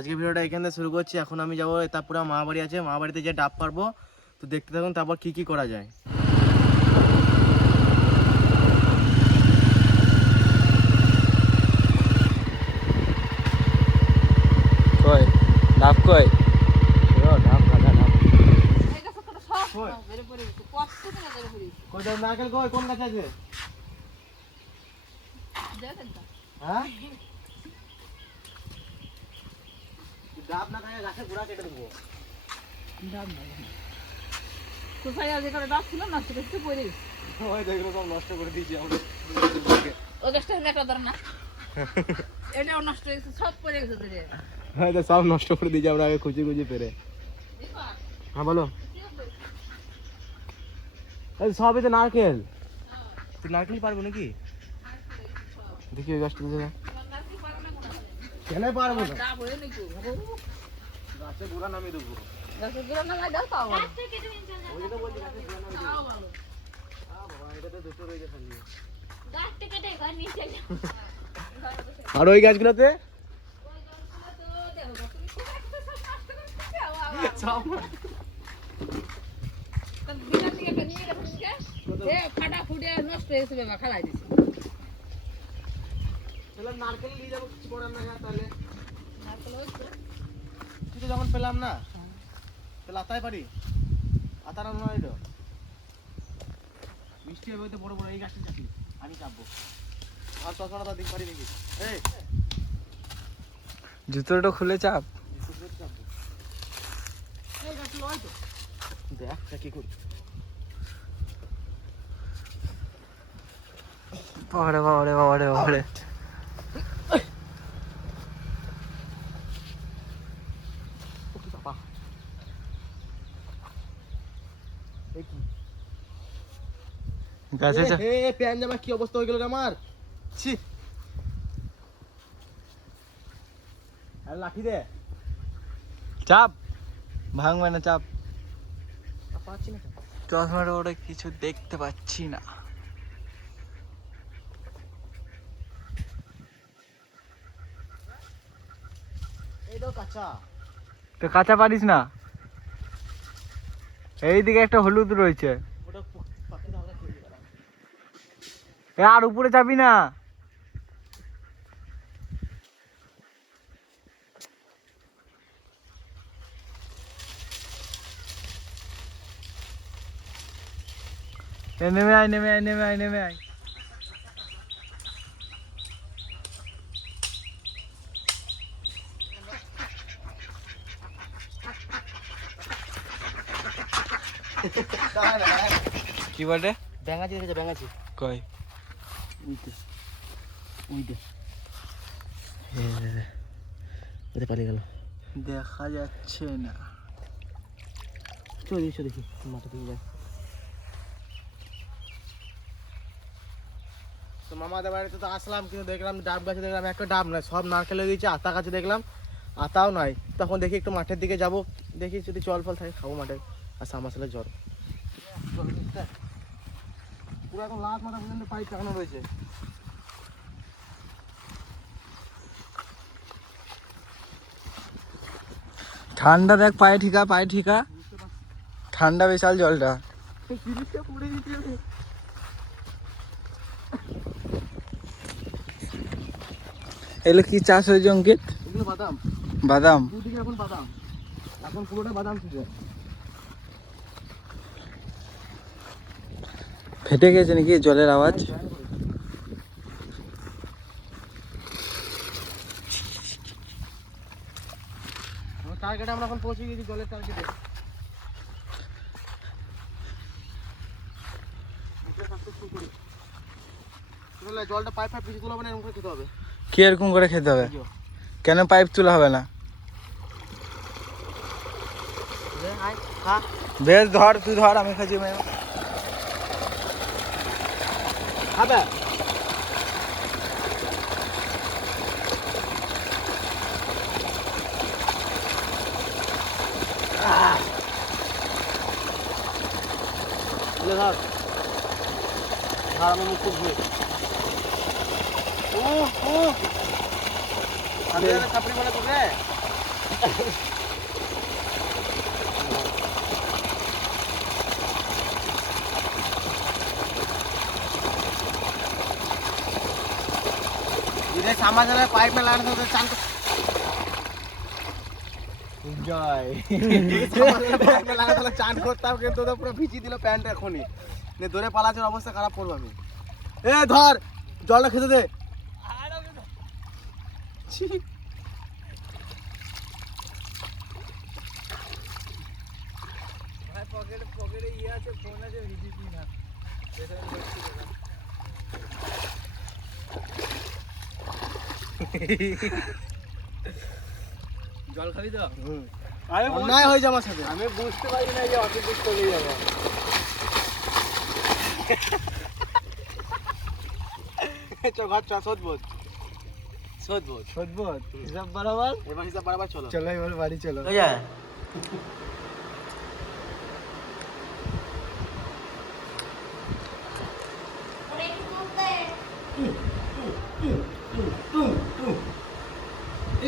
আজকে ভিডিওটা এখান থেকে শুরু করছি। এখন আমি যাব তারপরে মা বাড়ি আছে মা বাড়িতে যে ডাব পারব। তো দেখতে থাকুন তারপর কি কি করা যায়। কই? ডাব কই? ডাব ডাব। নারকেল কোন গাছ আছে? হ্যাঁ? ডাব না খায় গাছের গোড়া কেটে দেবো। ডাব নাই কোথায় আজ এখানে ডাব ছিল না সেটা একটু পড়ে ওই দেখল সব নষ্ট করে দিয়েছি আমরা। ওই গাছটা একটা ধর না। এটাও নষ্ট হয়ে গেছে সব পড়ে গেছে তোরে হ্যাঁ সব নষ্ট করে দিয়েছি আমরা আগে খুঁজে খুঁজে পেরে। হ্যাঁ বলো। সবই তো নারকেল। তুই নারকেল পারব নাকি? দেখি ওই গাছটা দেখে কেন পারব না? হয়ে গাছের গোড়া নামিয়ে দেবো। গাছেরগুলো না দাও তাও ওই বলছি গোড়া নামিয়ে বাবা এটা তো দুটো খালি। কেটে ঘর নিয়ে চলে আর ওই গাছগুলোতে? দিচ্ছো, গেছো ফাটা ফুটে নষ্ট হয়ে গেছে বাবা, খালাই দিছে। তাহলে নারকেল নিয়ে যাব কিছু করার না তাহলে। নারকেল হচ্ছে? কিছু যখন পেলাম না তাহলে আতায় পারি। আতার নয় তো মিষ্টি হবে তো বড় বড় এই গাছটা চাপি আমি চাপবো। আর তখন তার দিক পারি দেখি এই! জুতোটা খুলে চাপ। চাপবো এই নয় তো। দেখ কি করি বাবারে বাবারে বাবারে বাবারে ওকে চাপা এই কি গাছে এ এ, প্যান জামা কি অবস্থা হয়ে গেল আমার? ছি। আরে লাঠি দে। চাপ। ভাঙবে না চাপ। পাচ্ছি না চশমাটা ওটা কিছু দেখতে পাচ্ছি না। তো কাঁচা পারিস না? এইদিকে একটা হলুদ রয়েছে। আর উপরে যাবি না। নেমে আয় নেমে আয় নেমে আয় নেমে আয়। কি বটে ব্যাঙাচি দেখেছে ব্যাঙাচি কই? উইতে উইতে ওতে পালিয়ে গেল। দেখা যাচ্ছে না। চল দেখি দেখি মাথা দিয়ে যায়। তো মামাদের বাড়িতে তো আসলাম কিন্তু দেখলাম ডাব গাছে দেখলাম একটা ডাব নয় সব নারকেল হয়ে দিয়েছে আতা গাছে দেখলাম আতাও নয়। তখন দেখি একটু মাঠের দিকে যাব দেখি যদি জল ফল থাকে খাব মাঠে আর সামাশালে জ্বর পুরো এখন লাত মাথা পর্যন্ত পাইপ টাকানো রয়েছে। ঠান্ডা দেখ পায়ে ঠিকা পায়ে ঠিকা। ঠান্ডা বিশাল জলটা। এগুলো কি চাষ হয়েছে অঙ্কিত? বাদাম। বাদাম। এখন বাদাম। এখন পুরোটা বাদাম সিজন ফেটে গেছে নাকি জলের আওয়াজ? টার্গেটে আমরা এখন পৌঁছে গেছি জলের টার্গেটে জলটা পাইপ পাইপ কিছু তুলাবে না এরকম করে খেতে হবে। কি এরকম করে খেতে হবে? কেন পাইপ তোলা হবে না? বেশ ধর তুই ধর আমি খাচ্ছি haber. Ah. Legal. Harama mukul gue. Oh, oh. Ada yang kapri mana tuh, সামাজের পাইপে লাগানো চান জয় পাইপে লাগানো চান করতাম কিন্তু তো পুরো ভিজি দিল প্যান্ট এখনই। ধরে পালাচের অবস্থা খারাপ করব আমি। এ ধর জলটা খেতে দে। পকেটে পকেটে ইয়ে আছে ফোন জল খাবি তো? হুম। আরে অন্যায় হয়ে যাবে সাথে। আমি বুঝতে পারি না যে অত দূর চলে যাব। ঘর চ বোধ। বোধ। হিসাব বরাবর এবার হিসাব বারবার চলো। চলো এবার বাড়ি চলো।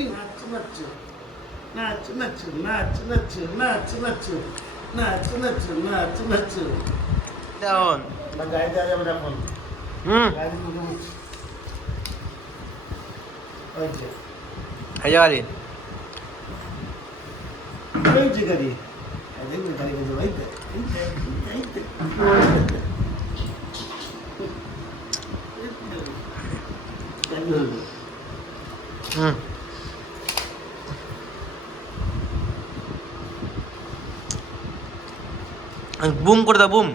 いナチナチュナチナチュナチナチュナチナチュナチナチュナチナチュ ডাউন না গাড়িতে আজ আমরা এখন হুম গাড়ি মুখে মুখে ওই যে এই গাড়ি ওই যে গাড়ি এই গাড়ি বুঝতে পারি বুম করে দাও, বুম।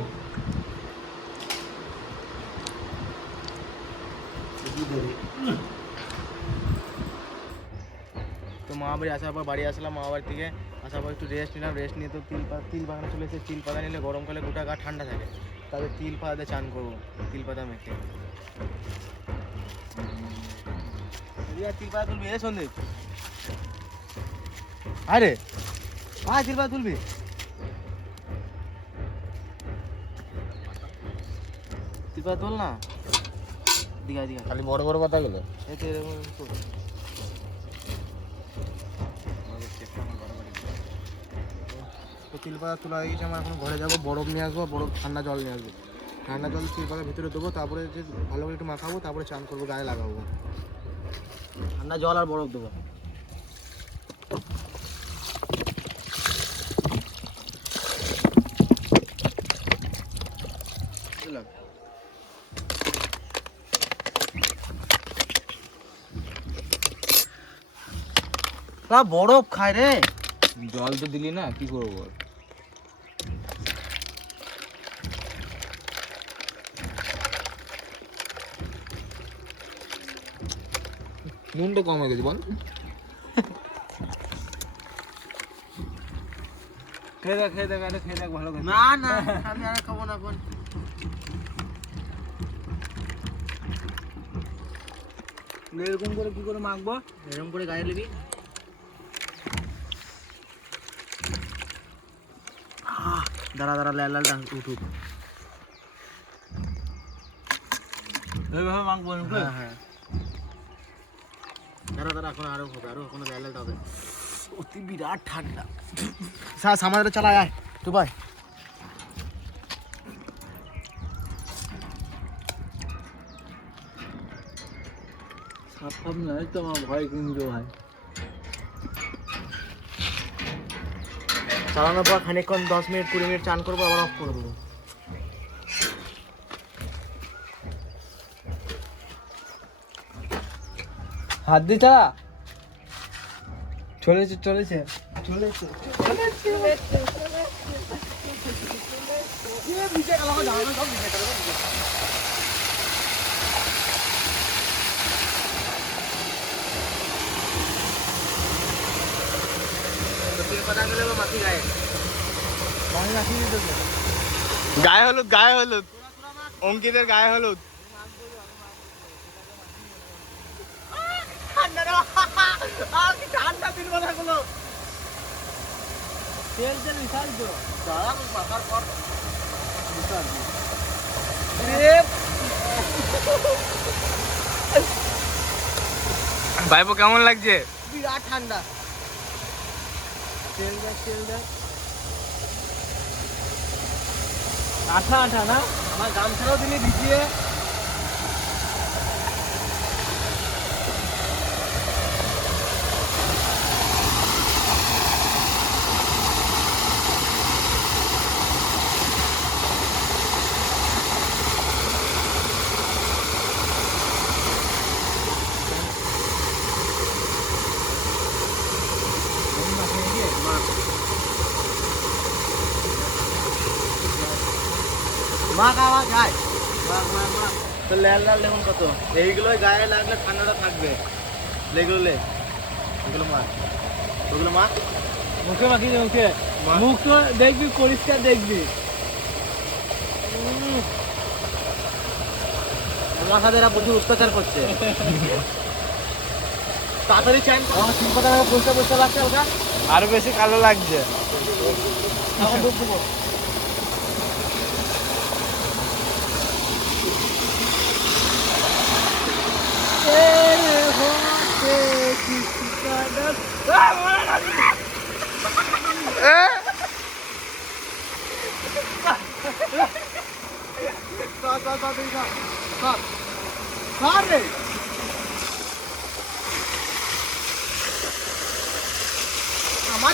তো মা বাড়ি আসার পর বাড়ি আসলাম মা বাড়ি থেকে। আসার পর একটু রেস্ট নিলাম রেস্ট নিয়ে তো তিল পা তিল বাগানে চলে এসে তিল পাতা নিলে গরমকালে গোটা গা ঠান্ডা থাকে। তাদের তিল পাতাতে চান করব, তিল পাতা মেখে। তিল পাতা তুলবি, এ সন্দীপ। আরে, আয় তিল পাতা তুলবি। তিল পাতা তোল না। দিঘা দিঘা। খালি বড় বড় কথা গেলো এই তো এরকম তো। তিল পাতা তোলা হয়ে গেছে আমার এখন ঘরে যাব বরফ নিয়ে আসব বরফ ঠান্ডা জল নিয়ে আসব। ঠান্ডা জল তিল পাতা ভিতরে দেবো তারপরে যে ভালো করে একটু মাখাবো তারপরে চান করব গায়ে লাগাবো। ঠান্ডা জল আর বরফ দেবো। না বরফ খায় রে। জল তো দিলি না কি করব নুনটা কম হয়ে গেছে বল। খেয়ে দেখ খেয়ে দেখ আরে খেয়ে দেখ ভালো না না আমি আর খাব না এরকম করে কি করে মাখবো? এরকম করে গায়ে নিবি दरा दरा लाल लाल डांग उठो ये भाभा मांग बोल रहे हैं दरा दरा कौन आ रहा है खोदा लाल लाल डांग उत्ती बिराट ठंडा सास सामान तो चला आया तू भाई सब नहीं तो भाई कुंजो है চালানোর পর খানিকক্ষণ দশ মিনিট কুড়ি মিনিট চান করব আবার অফ করে দেবো। হাত দিয়ে চালা চলেছে চলেছে। চলেছে গায়ে হলুদ গায়ে হলুদ। অঙ্কিতের গায়ে হলুদ। ভাইপো কেমন লাগছে? বিরাট ঠান্ডা। তেল দেখ তেল দেখ আঠা আঠা না? আমার গামছাও দিলে ভিজিয়ে মা খাওয়া যায় তো লাল লাল দেখুন কত। এইগুলো গায়ে লাগলে ঠান্ডাটা থাকবে। লেগুলো এগুলো মা ওগুলো মা মুখে মাখি মুখে। মুখ। তো দেখবি পরিষ্কার দেখবি। মাথাদের প্রচুর অত্যাচার করছে। তাড়াতাড়ি পাতা বসে বসে লাগছে ওটা আরও বেশি কালো লাগছে। এখন ডুব দেবো আমার